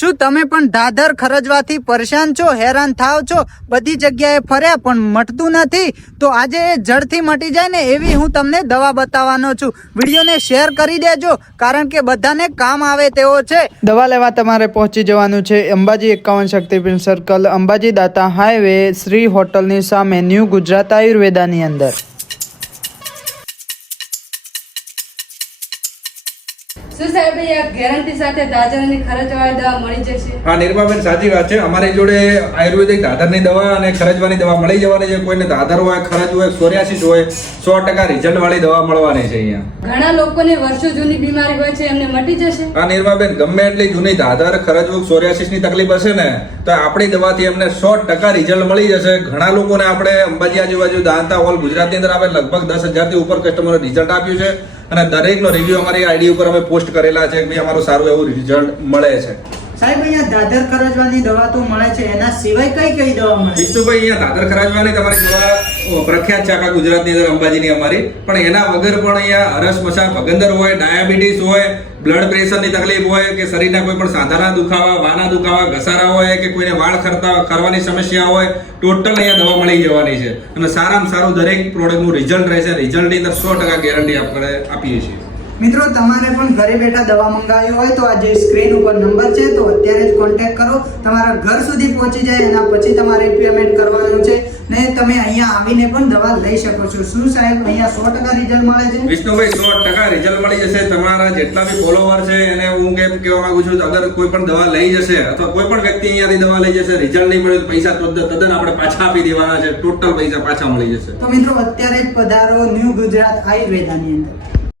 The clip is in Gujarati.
શું તમે પણ દાદર ખરજવાથી પરેશાન છો, હેરાન થાવ છો, બધી જગ્યાએ ફર્યા પણ મટતું નથી? તો આજે એ જડથી મટી જાય ને એવી હું તમને દવા બતાવવાનો છું. વિડીયોને શેર કરી દેજો કારણ કે બધાને કામ આવે તેવો છે. દવા લેવા તમારે પહોંચી જવાનું છે અંબાજી 51 શક્તિપીઠ સર્કલ, અંબાજી દાતા હાઈવે, શ્રી હોટલની સામે, ન્યૂ ગુજરાત આયુર્વેદાની અંદર. શું સાહેબ અહીંયા ગેરંટી સાથે દાદરની ખર્ચવાળી દવા મળી જશે? હા નિર્માબેન, સાચી વાત છે. અમારી જોડે આયુર્વેદિક દાદરની દવા અને ખરજવાની દવા મળી જવાની છે. કોઈને દાદર હોય, ખરજ હોય, સોરિયાસિસ હોય, 100% રિઝલ્ટ વાળી દવા મળવાની છે અહીંયા. ઘણા લોકોને વર્ષો જૂની બીમારી હોય છે, એમને મટી જશે? હા નિર્માબેન, ગમે એટલી જૂની દાદર, ખરજ, સોરિયાસિસ ની તકલીફ હશે ને તો આપણી દવાથી એમને 100% રિઝલ્ટ મળી જશે. ઘણા લોકોને આપણે અંબાજી આજુબાજુ દાંતા ઓલ ગુજરાતની અંદર આવે લગભગ 10,000 થી ઉપર કસ્ટમરો રિઝલ્ટ આપ્યું છે અને દરેકનો રિવ્યુ અમારી આઈડી ઉપર અમે પોસ્ટ કરેલા છે કે ભાઈ અમારું સારું એવું રિઝલ્ટ મળે છે. સાહેબ અહીંયા દાદર ખરજવાની દવા તો મળે છે, એના સિવાય કઈ કઈ દવા મળે? વિષ્ણુભાઈ, અહીંયા દાદર ખરાજવાની તમારી દવા પ્રખ્યાત છે આખા ગુજરાતની અંદર અંબાજીની અમારી, પણ એના વગર પણ અહીંયા હરસ મસા ભગંદર હોય, ડાયાબિટીસ હોય, બ્લડ પ્રેશરની તકલીફ હોય કે શરીરના કોઈ પણ સાંધાના દુખાવા, વાના દુખાવા, ઘસારા હોય કે કોઈને વાળ ખરવાની સમસ્યા હોય, ટોટલ અહીંયા દવા મળી જવાની છે અને સારામાં સારું દરેક પ્રોડક્ટનું રિઝલ્ટ રહેશે. રિઝલ્ટની અંદર 100% ગેરંટી આપણે આપીએ છીએ. મિત્રો, તમારે પણ ઘરે બેઠા દવા મંગાવી હોય તો આ જે સ્ક્રીન ઉપર નંબર છે તો અત્યારે જ કોન્ટેક્ટ કરો. તમારા ઘર સુધી પહોંચી જાય એના પછી તમારે પેમેન્ટ કરવાનું છે ને તમે અહીંયા આવીને પણ દવા લઈ શકો છો. શું સાહેબ અહીંયા 100% રિઝલ્ટ મળે છે? વિષ્ણુભાઈ, 100% રિઝલ્ટ મળી જશે. તમારા જેટલા બી ફોલોવર છે એને હું કેમ કહેવા માંગુ છું, અગર કોઈ પણ દવા લઈ જશે અથવા કોઈ પણ વ્યક્તિ અહીંયાથી દવા લઈ જશે, રિઝલ્ટ નહીં મળે તો પૈસા તદ્દન આપણે પાછા આપી દેવાના છે. ટોટલ પૈસા પાછા મળી જશે. તો મિત્રો અત્યારે જ પધારો ન્યૂ ગુજરાત આયુર્વેદાની અંદર.